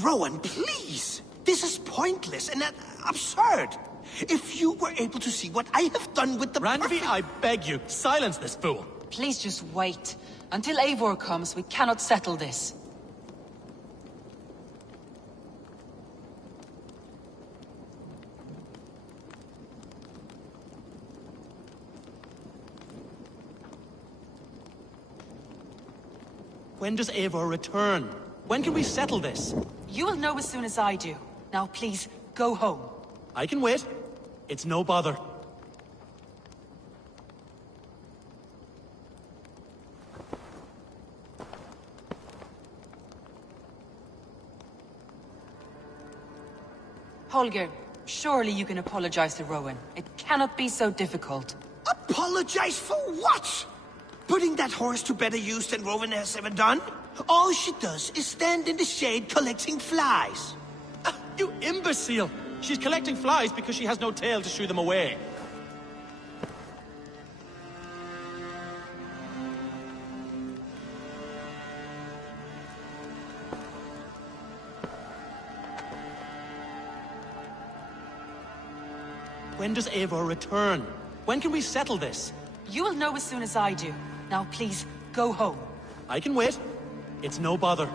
Rowan, please! This is pointless and absurd. If you were able to see what I have done with the Randvi, I beg you, silence this fool. Please just wait. Until Eivor comes, we cannot settle this. When does Eivor return? When can we settle this? You will know as soon as I do. Now please, go home. I can wait. It's no bother. Holger, surely you can apologize to Rowan. It cannot be so difficult. Apologize for what? Putting that horse to better use than Rowan has ever done? All she does is stand in the shade collecting flies. You imbecile! She's collecting flies because she has no tail to shoo them away. When does Eivor return? When can we settle this? You will know as soon as I do. Now please, go home. I can wait. It's no bother.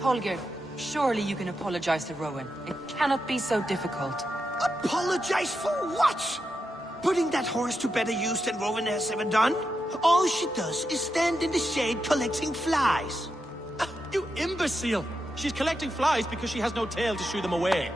Holger, surely you can apologize to Rowan. It cannot be so difficult. Apologize for what? Putting that horse to better use than Rowan has ever done? All she does is stand in the shade collecting flies. You imbecile! She's collecting flies because she has no tail to shoo them away.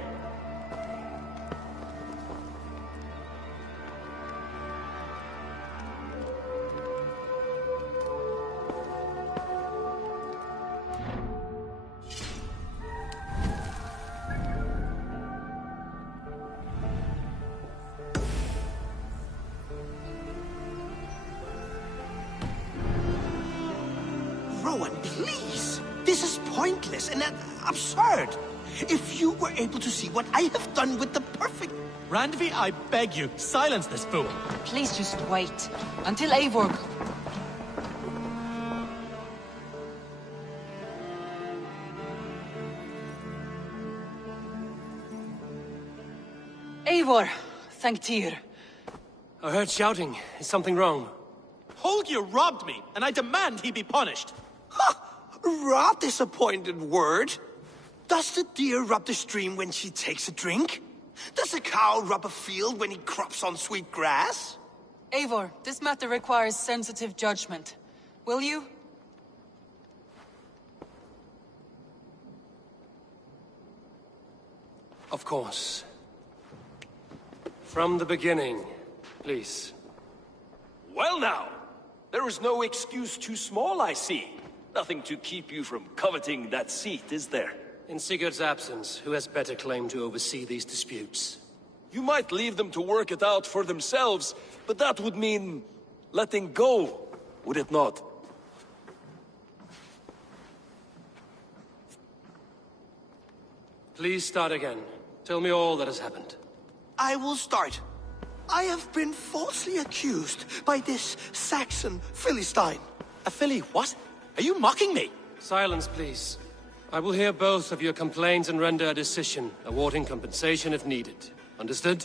Rowan, please! This is pointless and absurd. If you were able to see what I have done with the perfect... Randvi, I beg you, silence this fool. Please just wait. Until Eivor... Eivor, thank Tyr. I heard shouting. Is something wrong? Holger robbed me, and I demand he be punished. Ha! Raw disappointed word. Does the deer rub the stream when she takes a drink? Does a cow rub a field when he crops on sweet grass? Eivor, this matter requires sensitive judgment. Will you? Of course. From the beginning, please. Well now, there is no excuse too small, I see. Nothing to keep you from coveting that seat, is there? In Sigurd's absence, who has better claim to oversee these disputes? You might leave them to work it out for themselves, but that would mean letting go, would it not? Please start again. Tell me all that has happened. I will start. I have been falsely accused by this Saxon Philistine. A filly what? Are you mocking me? Silence, please. I will hear both of your complaints and render a decision, awarding compensation if needed. Understood?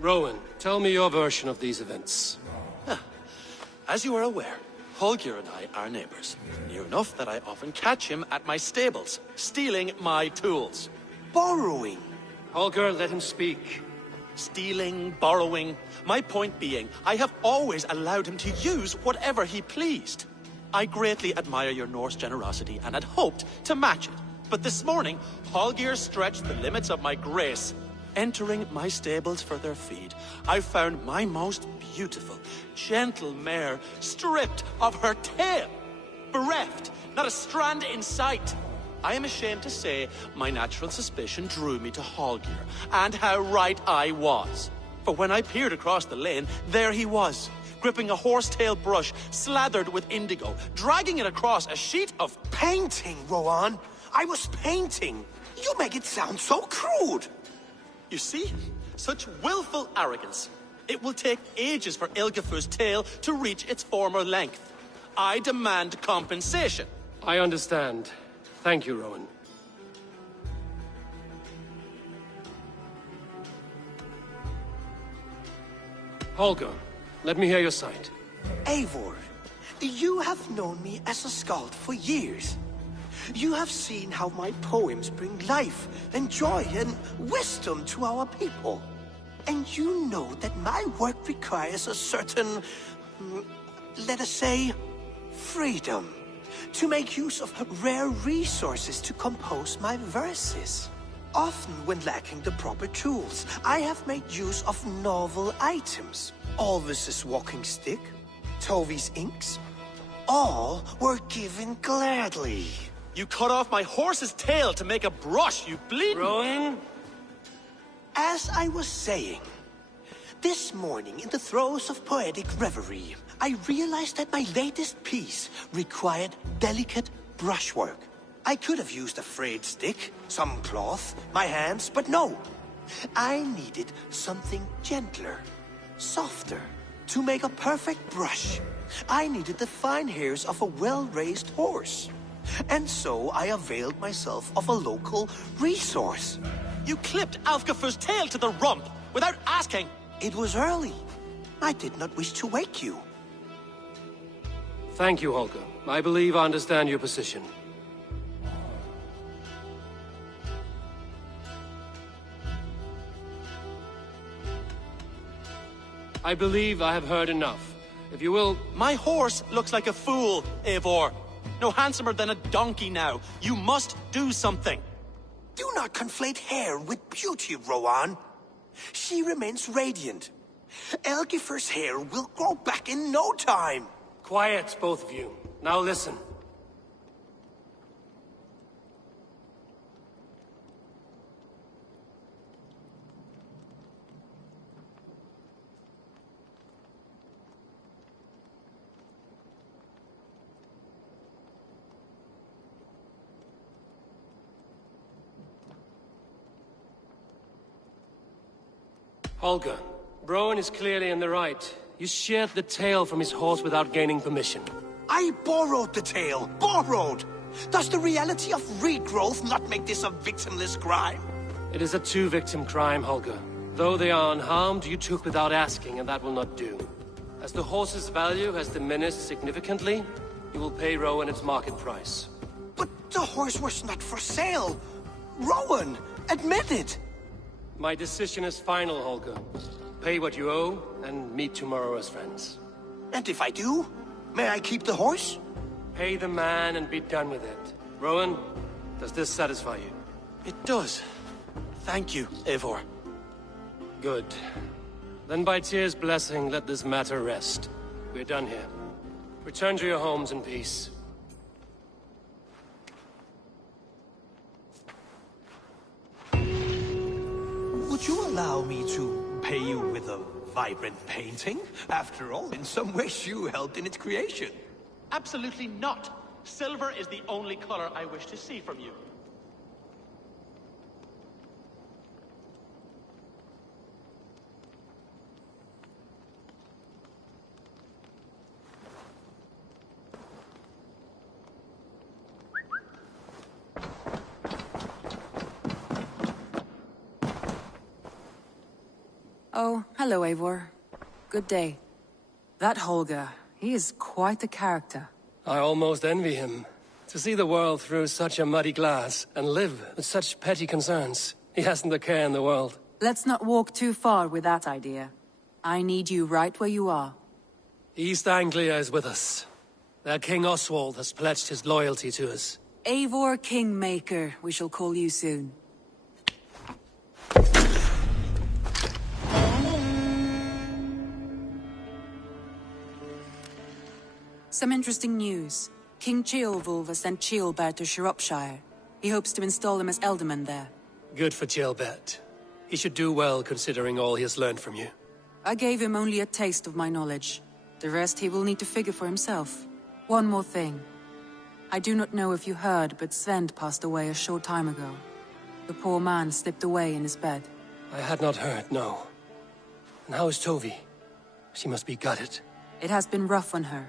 Rowan, tell me your version of these events. As you are aware, Holger and I are neighbors. Near enough that I often catch him at my stables, stealing my tools. Borrowing. Holger, let him speak. Stealing, borrowing. My point being, I have always allowed him to use whatever he pleased. I greatly admire your Norse generosity and had hoped to match it. But this morning, Holger stretched the limits of my grace. Entering my stables for their feed, I found my most beautiful, gentle mare stripped of her tail. Bereft, not a strand in sight. I am ashamed to say my natural suspicion drew me to Holger, and how right I was. For when I peered across the lane, there he was, gripping a horsetail brush slathered with indigo, dragging it across a sheet of... Painting, Rowan. I was painting. You make it sound so crude. You see? Such willful arrogance. It will take ages for Ilgafur's tail to reach its former length. I demand compensation. I understand. Thank you, Rowan. Holger, let me hear your side. Eivor, you have known me as a skald for years. You have seen how my poems bring life and joy and wisdom to our people. And you know that my work requires a certain, let us say, freedom. To make use of rare resources to compose my verses. Often when lacking the proper tools, I have made use of novel items. Alvis's walking stick, Tovi's inks, all were given gladly. You cut off my horse's tail to make a brush, you bleeding... Rowan? As I was saying, this morning in the throes of poetic reverie, I realized that my latest piece required delicate brushwork. I could have used a frayed stick, some cloth, my hands, but no. I needed something gentler, softer. To make a perfect brush, I needed the fine hairs of a well-raised horse. And so I availed myself of a local resource. You clipped Alfgafur's tail to the rump without asking. It was early. I did not wish to wake you. Thank you, Holger. I believe I understand your position. I believe I have heard enough. If you will... My horse looks like a fool, Eivor. No handsomer than a donkey now. You must do something. Do not conflate hair with beauty, Rowan. She remains radiant. Elgifur's hair will grow back in no time. Quiet, both of you. Now listen. Holger, Rowan is clearly in the right. You sheared the tail from his horse without gaining permission. I borrowed the tail. Borrowed! Does the reality of regrowth not make this a victimless crime? It is a two-victim crime, Holger. Though they are unharmed, you took without asking, and that will not do. As the horse's value has diminished significantly, you will pay Rowan its market price. But the horse was not for sale. Rowan, admit it. My decision is final, Holger. Pay what you owe, and meet tomorrow as friends. And if I do, may I keep the horse? Pay the man and be done with it. Rowan, does this satisfy you? It does. Thank you, Eivor. Good. Then by Tyr's blessing, let this matter rest. We're done here. Return to your homes in peace. Would you allow me to pay you with a vibrant painting? After all, in some ways you helped in its creation. Absolutely not. Silver is the only color I wish to see from you. Oh, hello, Eivor. Good day. That Holger, he is quite the character. I almost envy him. To see the world through such a muddy glass, and live with such petty concerns. He hasn't a care in the world. Let's not walk too far with that idea. I need you right where you are. East Anglia is with us. Their King Oswald has pledged his loyalty to us. Eivor Kingmaker, we shall call you soon. Some interesting news. King Ceolwulf has sent Ceolbert to Shropshire. He hopes to install him as Elderman there. Good for Ceolbert. He should do well considering all he has learned from you. I gave him only a taste of my knowledge. The rest he will need to figure for himself. One more thing. I do not know if you heard, but Sven passed away a short time ago. The poor man slipped away in his bed. I had not heard, no. And how is Tovi? She must be gutted. It has been rough on her.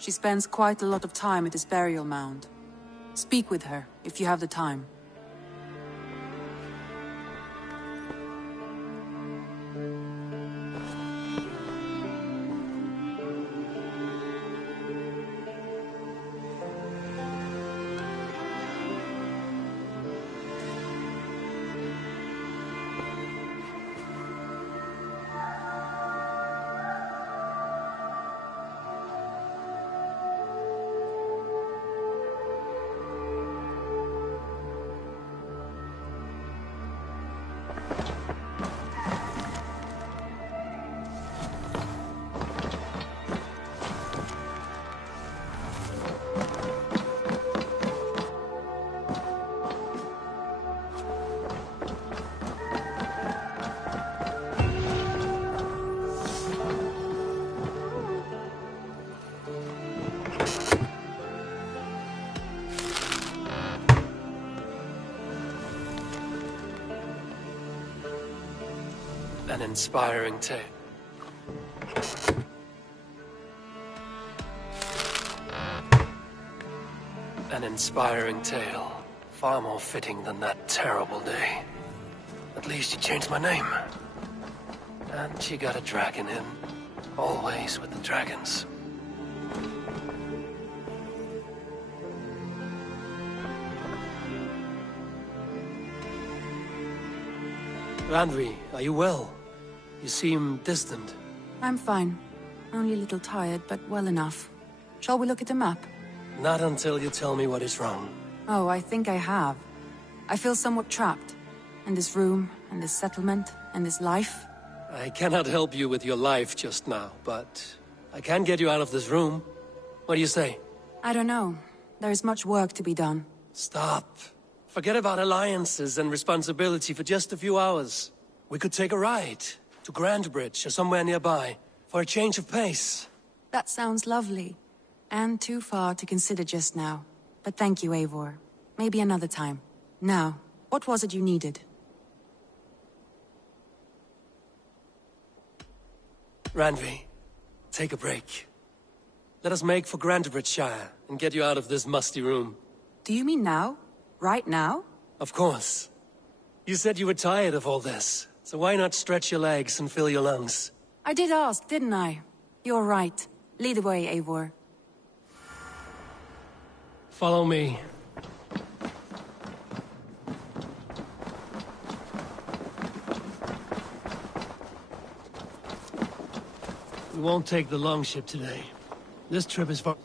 She spends quite a lot of time at his burial mound. Speak with her, if you have the time. An inspiring tale. An inspiring tale. Far more fitting than that terrible day. At least she changed my name. And she got a dragon in. Always with the dragons. Randvi, are you well? You seem distant. I'm fine. Only a little tired, but well enough. Shall we look at the map? Not until you tell me what is wrong. Oh, I think I have. I feel somewhat trapped. In this room, and this settlement, and this life. I cannot help you with your life just now, but I can get you out of this room. What do you say? I don't know. There is much work to be done. Stop. Forget about alliances and responsibility for just a few hours. We could take a ride to Grandbridge or somewhere nearby for a change of pace. That sounds lovely. And too far to consider just now. But thank you, Eivor. Maybe another time. Now, what was it you needed? Randvi, take a break. Let us make for Grandbridgeshire and get you out of this musty room. Do you mean now? Right now? Of course. You said you were tired of all this, so why not stretch your legs and fill your lungs? I did ask, didn't I? You're right. Lead the way, Eivor. Follow me. We won't take the longship today. This trip is far...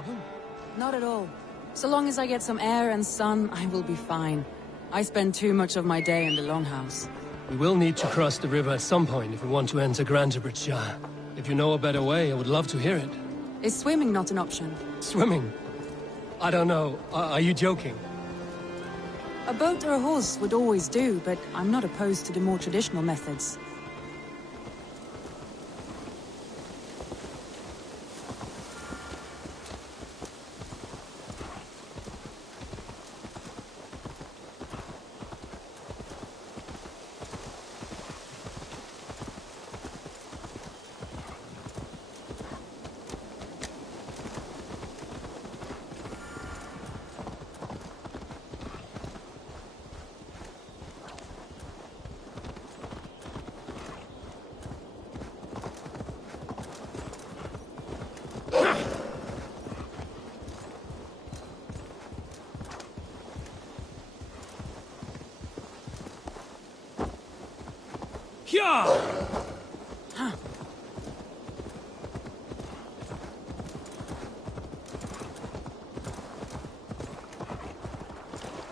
problem? Not at all. So long as I get some air and sun, I will be fine. I spend too much of my day in the Longhouse. We will need to cross the river at some point if we want to enter Grantebridge. If you know a better way, I would love to hear it. Is swimming not an option? Swimming? I don't know. Are you joking? A boat or a horse would always do, but I'm not opposed to the more traditional methods.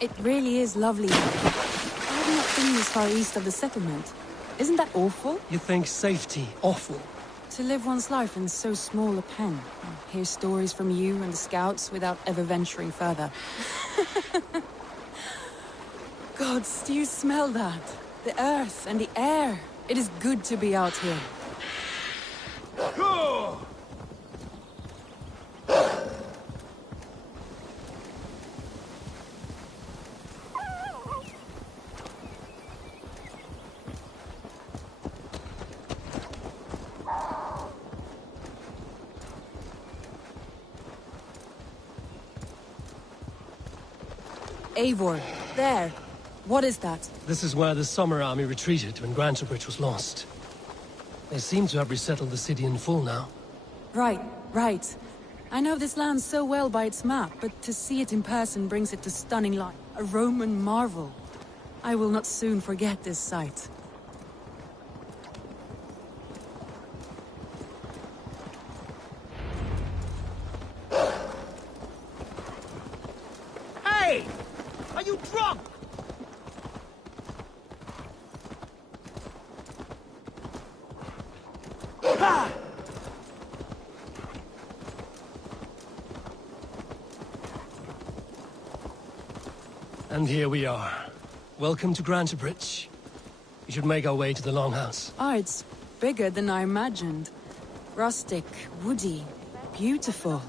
It really is lovely. I have not been this far east of the settlement. Isn't that awful? You think safety awful? To live one's life in so small a pen. Hear stories from you and the scouts without ever venturing further. Gods, do you smell that? The earth and the air. It is good to be out here. Eivor, there. What is that? This is where the Summer Army retreated when Grantebridge was lost. They seem to have resettled the city in full now. Right. I know this land so well by its map, but to see it in person brings it to stunning life. A Roman marvel. I will not soon forget this sight. Hey! Are you drunk? And here we are. Welcome to Grantebridge. We should make our way to the Longhouse. Ah, it's bigger than I imagined. Rustic, woody, beautiful.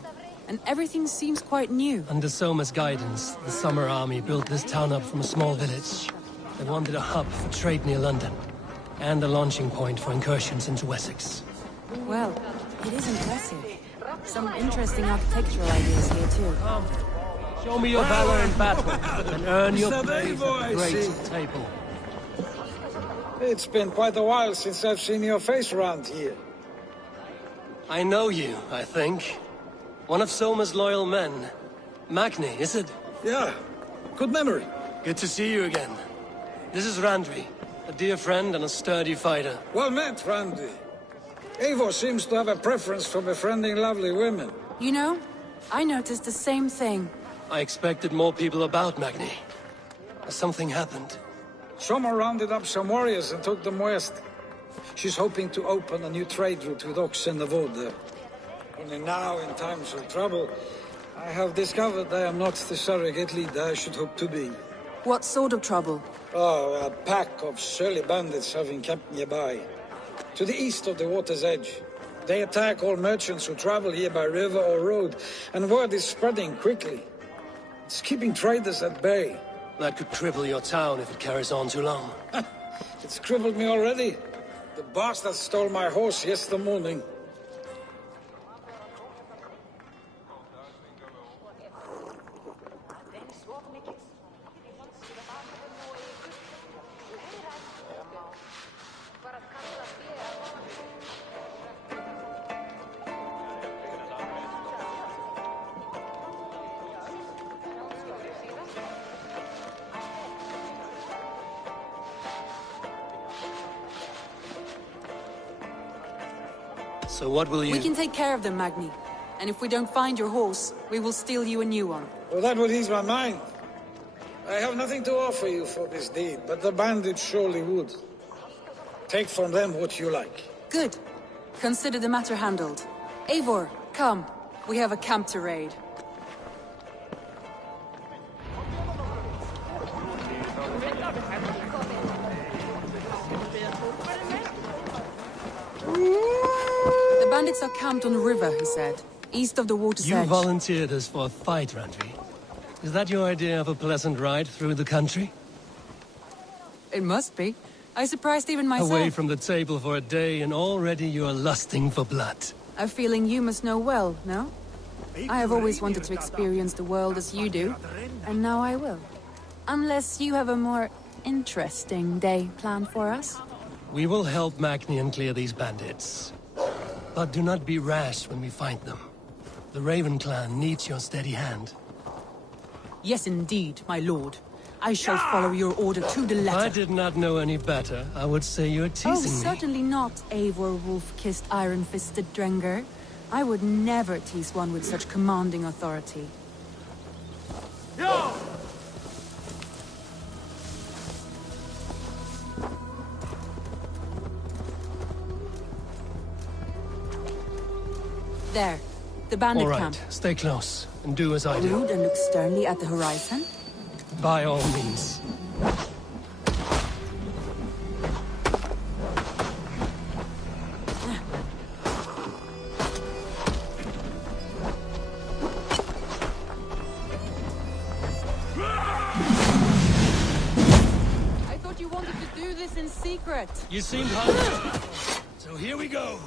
And everything seems quite new. Under Soma's guidance, the Summer Army built this town up from a small village. They wanted a hub for trade near London, and a launching point for incursions into Wessex. Well, it is impressive. Some interesting architectural ideas here too. Show me your valor in battle, and earn your place at the great table. It's been quite a while since I've seen your face around here. I know you, I think. One of Soma's loyal men. Magni, is it? Yeah, good memory. Good to see you again. This is Randri, a dear friend and a sturdy fighter. Well met, Randy. Eivor seems to have a preference for befriending lovely women. You know, I noticed the same thing. I expected more people about Magni. Has something happened? Soma rounded up some warriors and took them west. She's hoping to open a new trade route with Ox and the Wood there. Only now, in times of trouble, I have discovered I am not the surrogate leader I should hope to be. What sort of trouble? Oh, a pack of surly bandits have encamped nearby. To the east of the water's edge. They attack all merchants who travel here by river or road, and word is spreading quickly. It's keeping traders at bay. That could cripple your town if it carries on too long. It's crippled me already. The bastard stole my horse yesterday morning. So what will you... We can take care of them, Magni. And if we don't find your horse, we will steal you a new one. Well, that would ease my mind. I have nothing to offer you for this deed, but the bandits surely would. Take from them what you like. Good. Consider the matter handled. Eivor, come. We have a camp to raid. The bandits are camped on the river, he said. East of the water's You edge. volunteered us for a fight, Randvi. Is that your idea of a pleasant ride through the country? It must be. I surprised even myself. Away from the table for a day and already you are lusting for blood. A feeling you must know well, no? I have always wanted to experience the world as you do, and now I will. Unless you have a more interesting day planned for us. We will help Magnian clear these bandits. But do not be rash when we find them. The Raven clan needs your steady hand. Yes, indeed, my lord. I shall follow your order to the letter. If I did not know any better, I would say you're teasing me. Certainly not, Eivor wolf-kissed iron-fisted Drenger. I would never tease one with such commanding authority. There, the bandit All right, camp. stay close and do as I do. Rude and look sternly at the horizon. By all means. I thought you wanted to do this in secret. You seemed hungry. So here we go.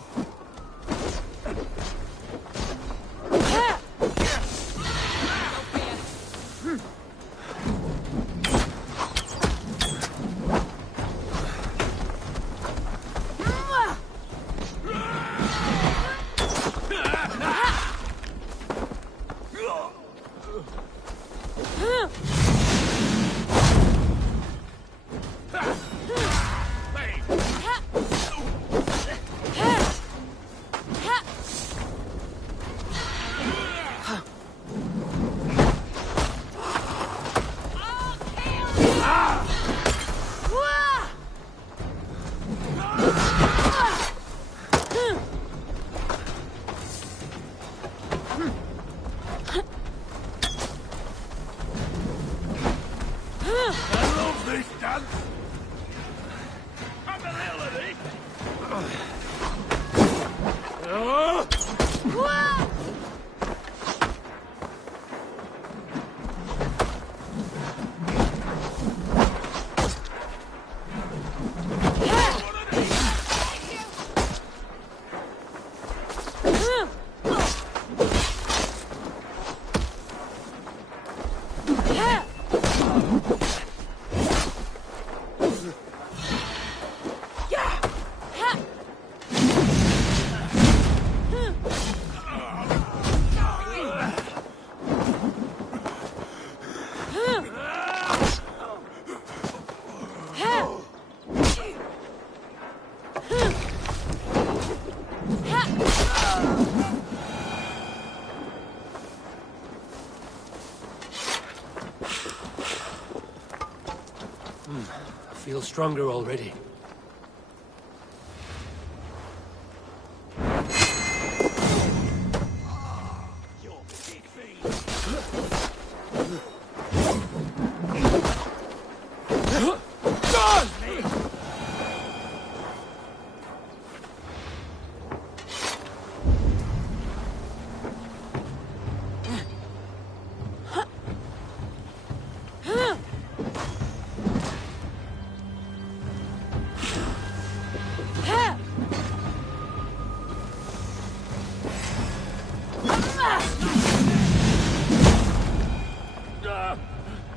I feel stronger already.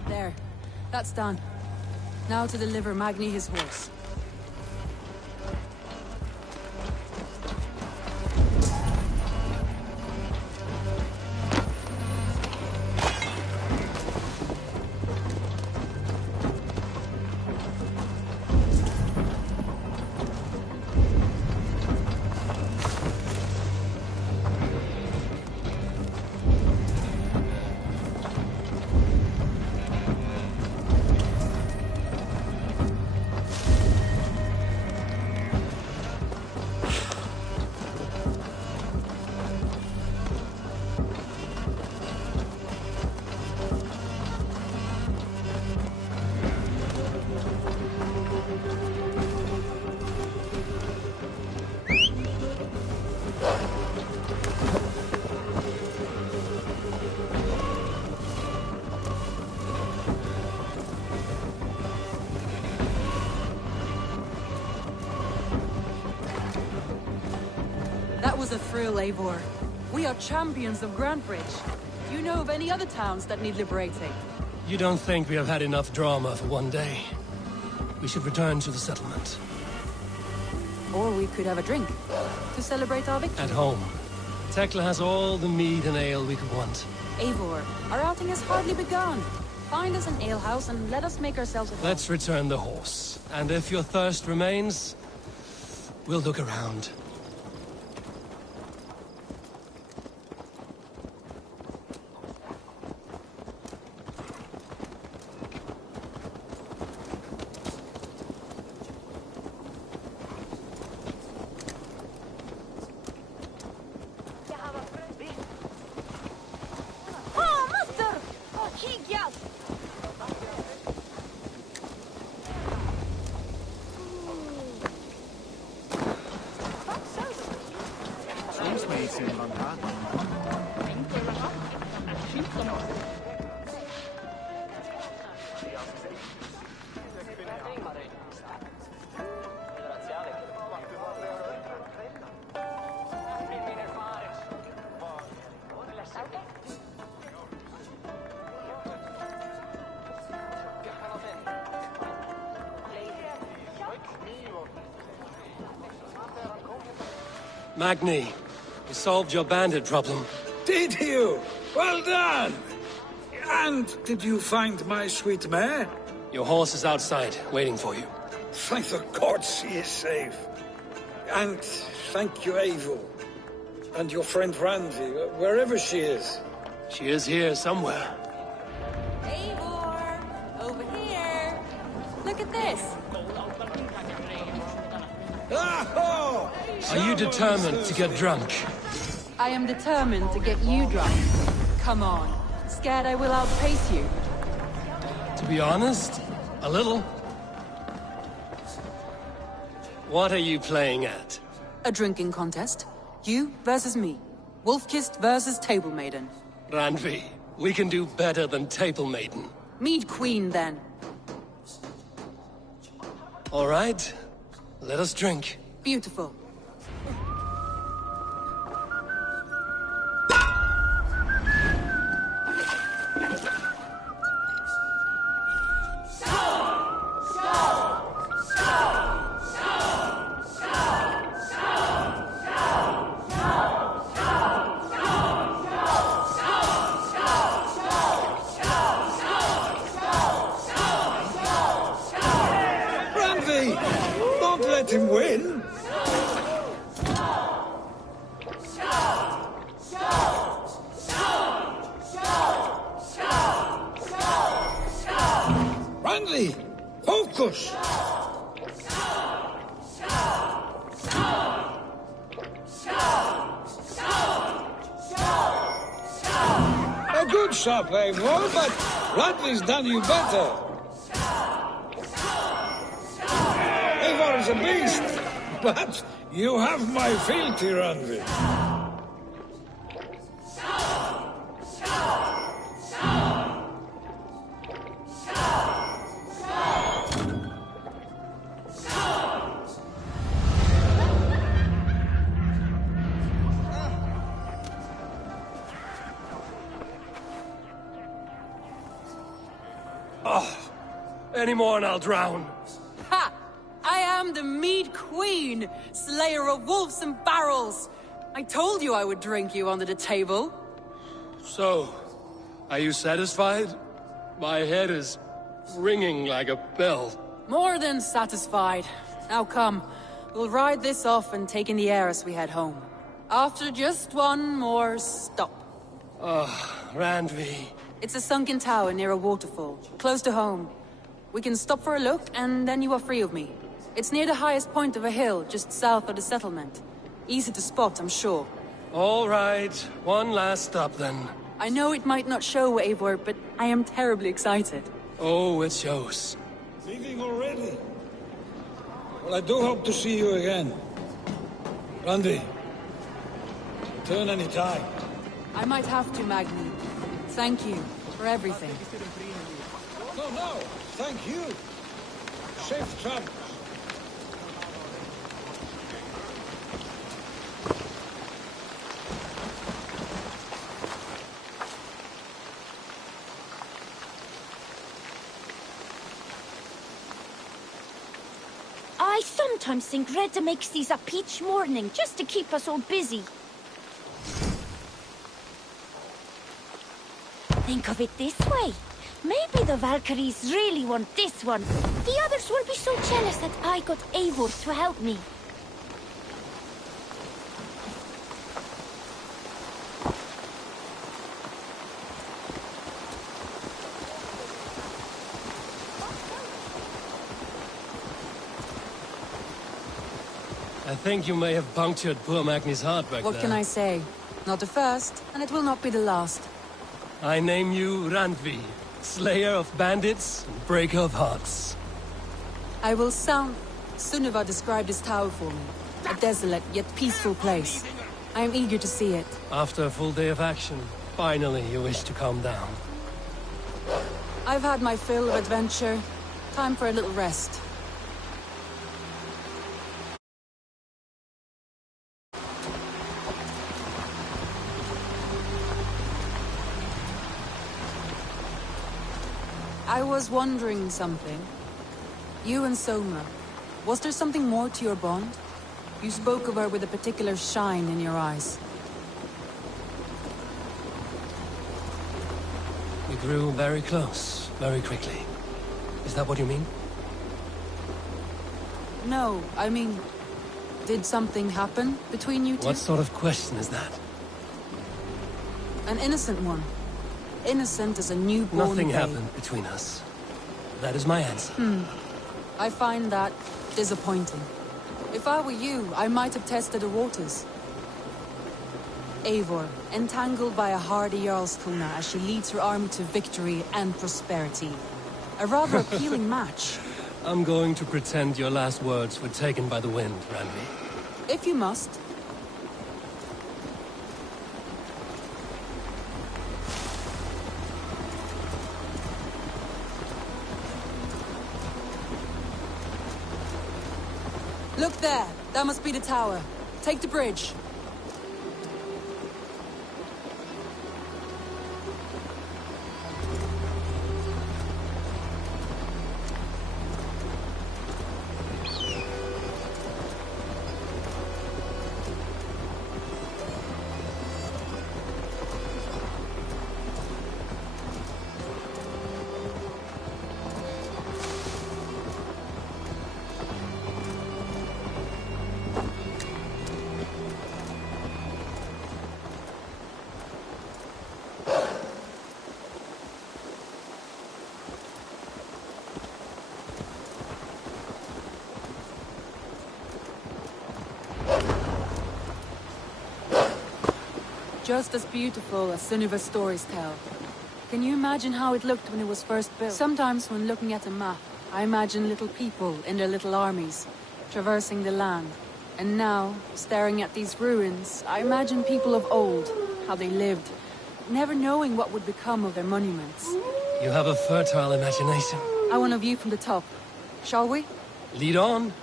There. That's done. Now to deliver Magni his horse. a thrill, Eivor. We are champions of Grantbridge. Do you know of any other towns that need liberating? You don't think we have had enough drama for one day? We should return to the settlement. Or we could have a drink to celebrate our victory. At home. Tekla has all the mead and ale we could want. Eivor, our outing has hardly begun. Find us an alehouse and let us make ourselves at home. Let's return the horse. And if your thirst remains, we'll look around. Magni, we solved your bandit problem. Did you? Well done! And did you find my sweet mare? Your horse is outside, waiting for you. Thank the gods she is safe. And thank you, Eivor. And your friend Randi, wherever she is. She is here somewhere. Eivor! Over here! Look at this! Oh! Are you determined to get drunk? I am determined to get you drunk. Come on. Scared I will outpace you? To be honest, a little. What are you playing at? A drinking contest. You versus me. Wolf-Kissed versus Table Maiden. Randvi, we can do better than Table Maiden. Mead Queen, then. All right, let us drink. Beautiful. Randi! Don't let him win! Randi! Focus! A good shot, Eivor, but Randi's done you better. Eivor is a beast, but you have my fealty, Randi. Any more and I'll drown. Ha! I am the Mead Queen, slayer of wolves and barrels. I told you I would drink you under the table. So, are you satisfied? My head is ringing like a bell. More than satisfied. Now come, we'll ride this off and take in the air as we head home. After just one more stop. Randvi. It's a sunken tower near a waterfall, close to home. We can stop for a look, and then you are free of me. It's near the highest point of a hill, just south of the settlement. Easy to spot, I'm sure. All right, one last stop then. I know it might not show, Eivor, but I am terribly excited. Oh, it shows. Leaving already? Well, I do hope to see you again. Randi, return any time. I might have to, Magni. Thank you for everything. No, thank you. Safe travels. I sometimes think Reda makes these a peach morning just to keep us all busy. Think of it this way. Maybe the Valkyries really want this one. The others will be so jealous that I got Eivor to help me. I think you may have punctured poor Magni's heart back there. What can I say? Not the first, and it will not be the last. I name you Randvi, slayer of bandits and breaker of hearts. I will sound... Sunniva described this tower for me. A desolate yet peaceful place. I am eager to see it. After a full day of action, finally you wish to calm down. I've had my fill of adventure. Time for a little rest. I was wondering something. You and Soma, was there something more to your bond? You spoke of her with a particular shine in your eyes. We grew very close, very quickly. Is that what you mean? No, I mean... Did something happen between you two? What sort of question is that? An innocent one. Innocent as a newborn Nothing babe. happened between us. That is my answer. I find that disappointing. If I were you, I might have tested the waters. Eivor, entangled by a hardy Jarlskona as she leads her army to victory and prosperity. A rather appealing match. I'm going to pretend your last words were taken by the wind, Randvi. If you must. Look there! That must be the tower. Take the bridge. Just as beautiful as Sunniva's stories tell. Can you imagine how it looked when it was first built? Sometimes when looking at a map, I imagine little people in their little armies, traversing the land. And now, staring at these ruins, I imagine people of old, how they lived, never knowing what would become of their monuments. You have a fertile imagination. I want a view from the top. Shall we? Lead on.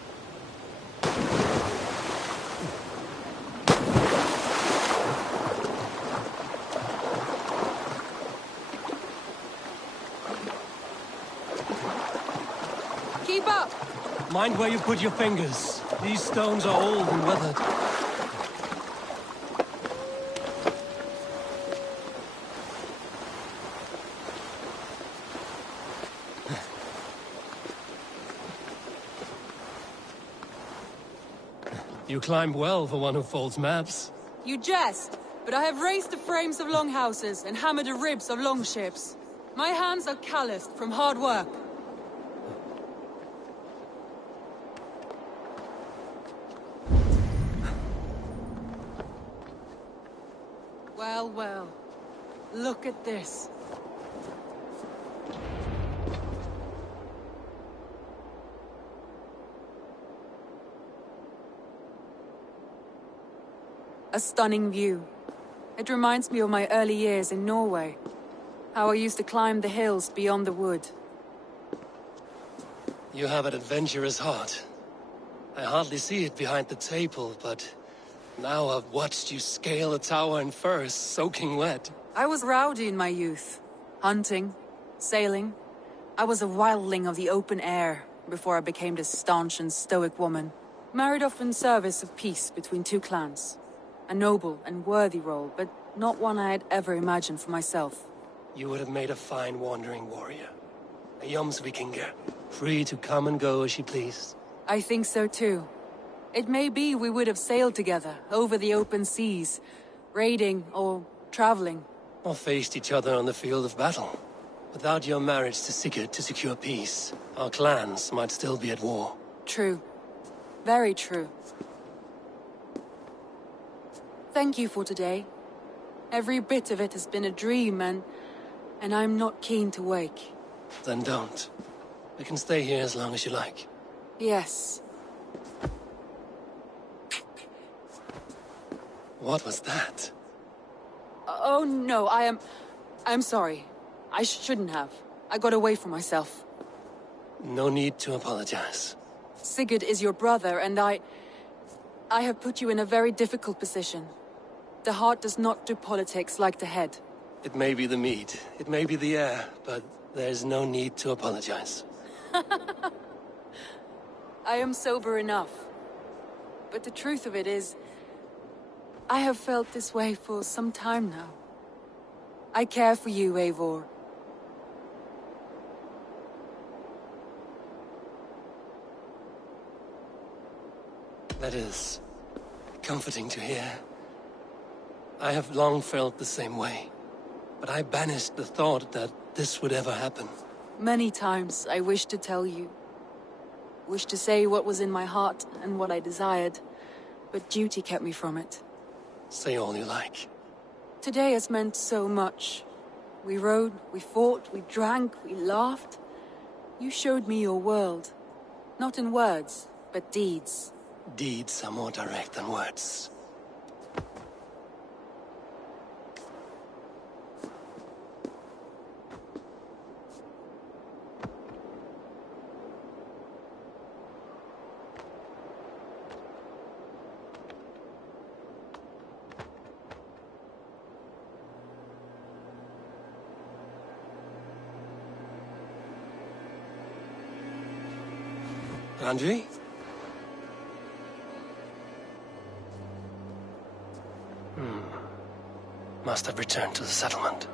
Keep up! Mind where you put your fingers. These stones are old and weathered. You climb well for one who folds maps. You jest, but I have raised the frames of longhouses and hammered the ribs of longships. My hands are calloused from hard work. Well, well. Look at this. A stunning view. It reminds me of my early years in Norway. How I used to climb the hills beyond the wood. You have an adventurous heart. I hardly see it behind the table, but now I've watched you scale a tower in furs, soaking wet. I was rowdy in my youth. Hunting, sailing. I was a wildling of the open air, before I became this staunch and stoic woman. Married off in service of peace between two clans. A noble and worthy role, but not one I had ever imagined for myself. You would have made a fine wandering warrior. A Jomsvikinger, free to come and go as she pleased. I think so too. It may be we would have sailed together, over the open seas, raiding or traveling. Or faced each other on the field of battle. Without your marriage to Sigurd to secure peace, our clans might still be at war. True. Very true. Thank you for today. Every bit of it has been a dream, and I'm not keen to wake. Then don't. We can stay here as long as you like. Yes. What was that? Oh no, I'm sorry. I shouldn't have. I got away from myself. No need to apologize. Sigurd is your brother, and I have put you in a very difficult position. The heart does not do politics like the head. It may be the meat, it may be the air, but there's no need to apologize. I am sober enough. But the truth of it is, I have felt this way for some time now. I care for you, Eivor. That is comforting to hear. I have long felt the same way, but I banished the thought that this would ever happen. Many times I wished to tell you. Wished to say what was in my heart and what I desired, but duty kept me from it. Say all you like. Today has meant so much. We rode, we fought, we drank, we laughed. You showed me your world. Not in words, but deeds. Deeds are more direct than words. Andri? Must have returned to the settlement.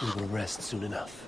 We will rest soon enough.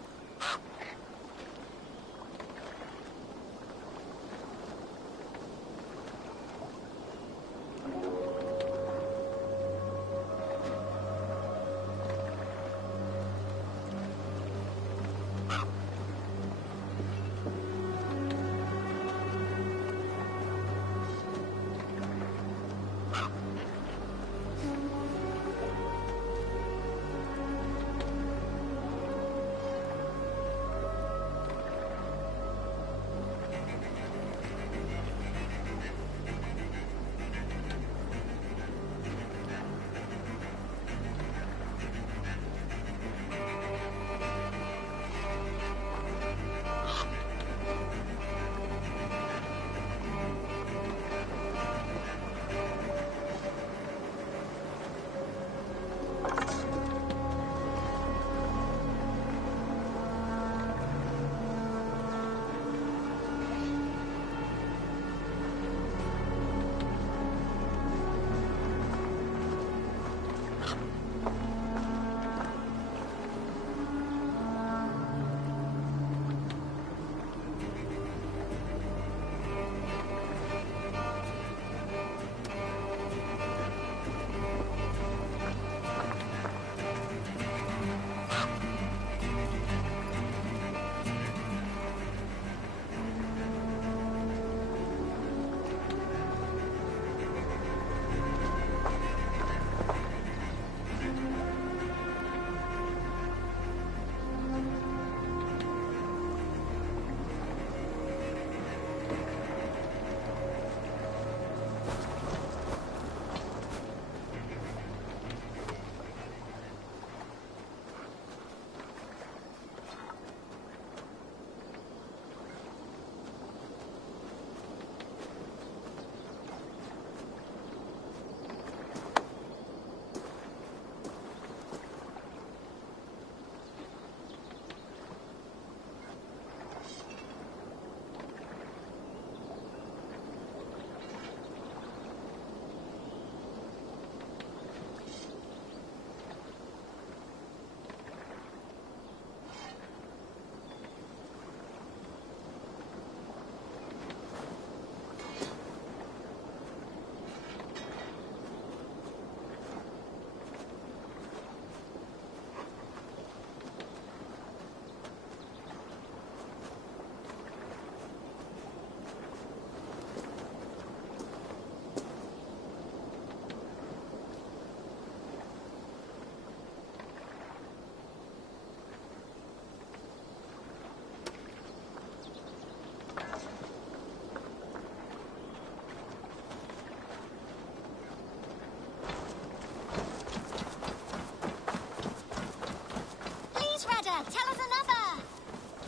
Tell us another!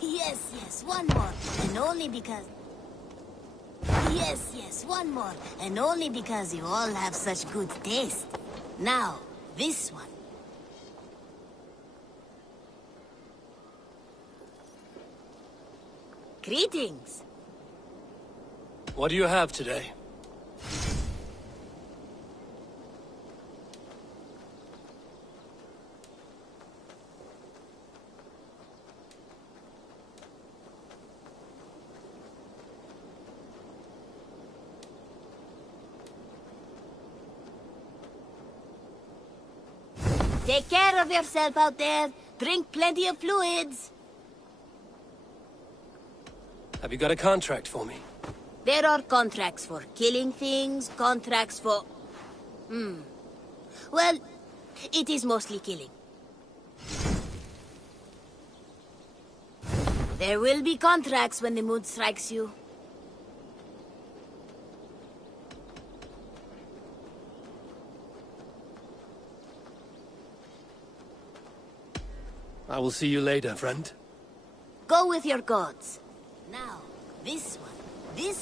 Yes, one more. And only because... Yes, one more. And only because you all have such good taste. Now, this one. Greetings. What do you have today? Take care of yourself out there. Drink plenty of fluids. Have you got a contract for me? There are contracts for killing things, contracts for... Well, it is mostly killing. There will be contracts when the mood strikes you. I will see you later, friend. Go with your gods. Now, this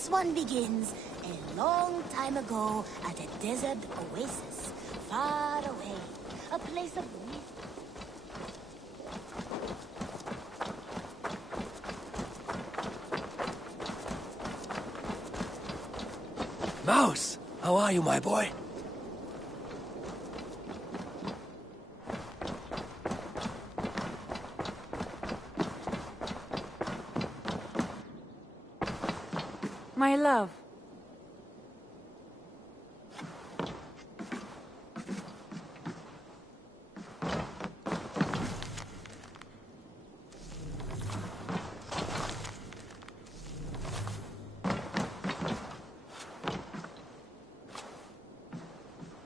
one begins a long time ago at a desert oasis, far away, a place of myth. Mouse, how are you, my boy? My love.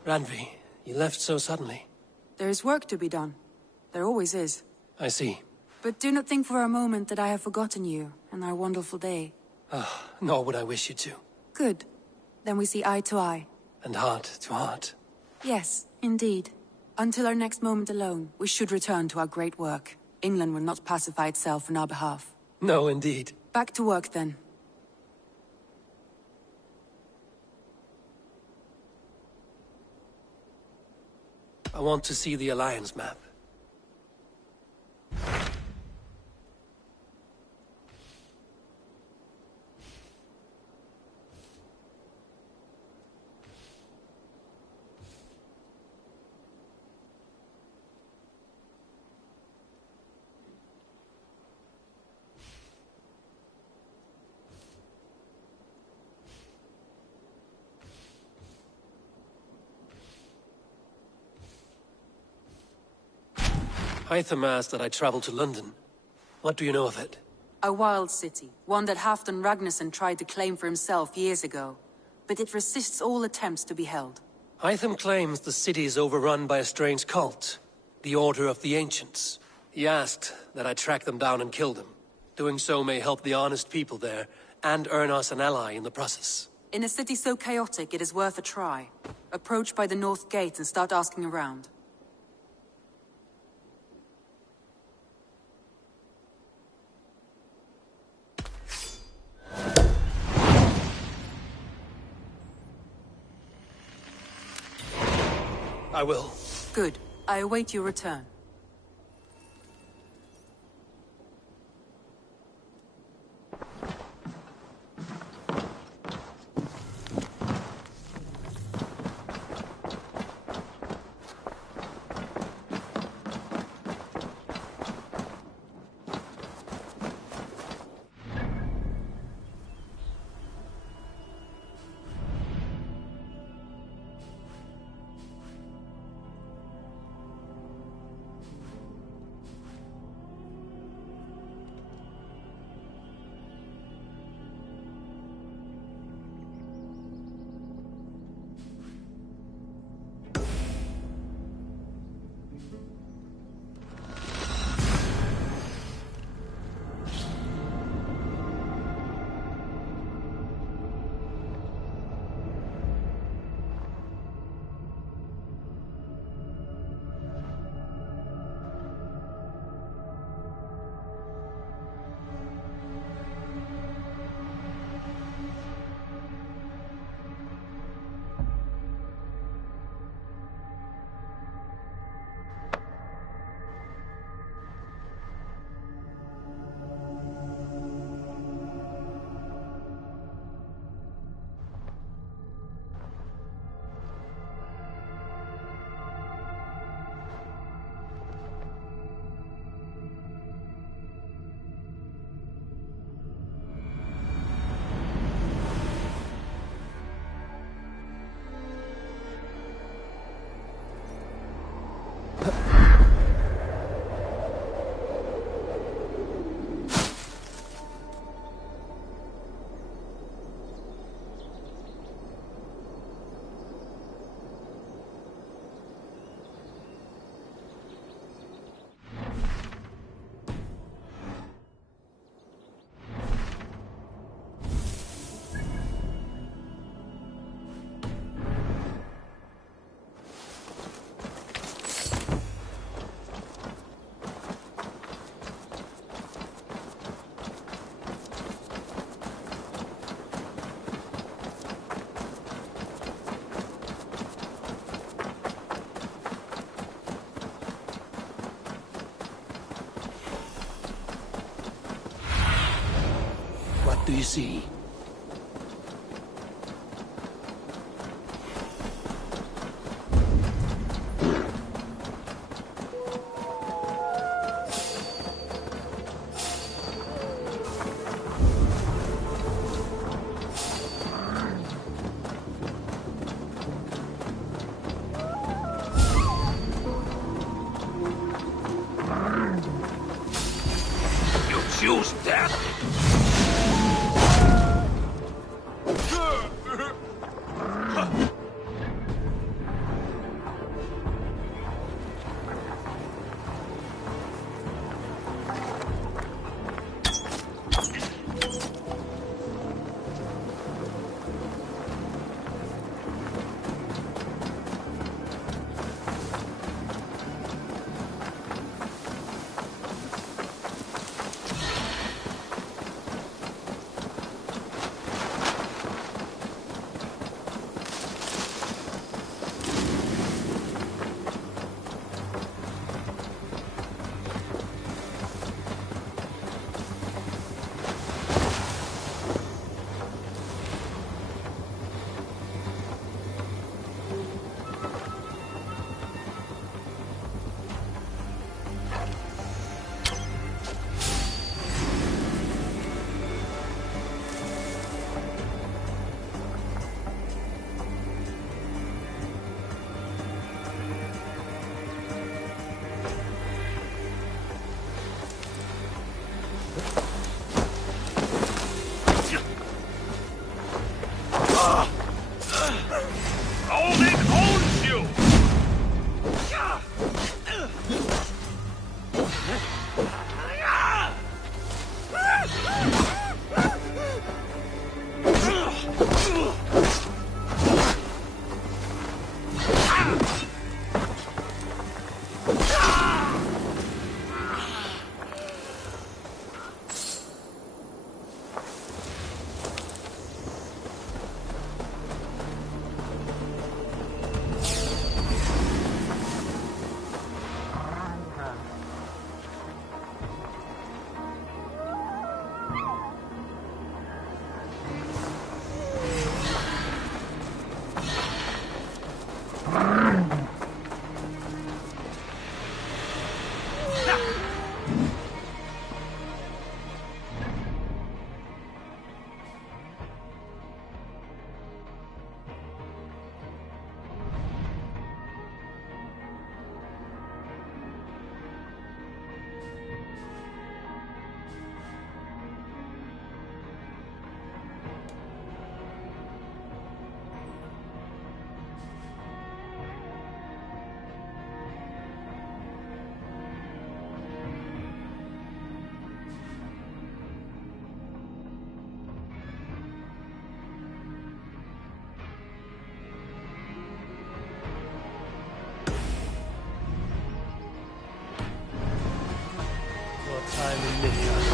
Randvi, you left so suddenly. There is work to be done. There always is. I see. But do not think for a moment that I have forgotten you and our wonderful day. Nor would I wish you to. Good. Then we see eye to eye. And heart to heart. Yes, indeed. Until our next moment alone, we should return to our great work. England will not pacify itself on our behalf. No, indeed. Back to work, then. I want to see the Alliance map. Hytham asked that I travel to London. What do you know of it? A wild city, one that Halfdan Ragnarsson tried to claim for himself years ago. But it resists all attempts to be held. Hytham claims the city is overrun by a strange cult, the Order of the Ancients. He asked that I track them down and kill them. Doing so may help the honest people there, and earn us an ally in the process. In a city so chaotic, it is worth a try. Approach by the North Gate and start asking around. I will. Good. I await your return. Do you see? choose death? Time in Midgard.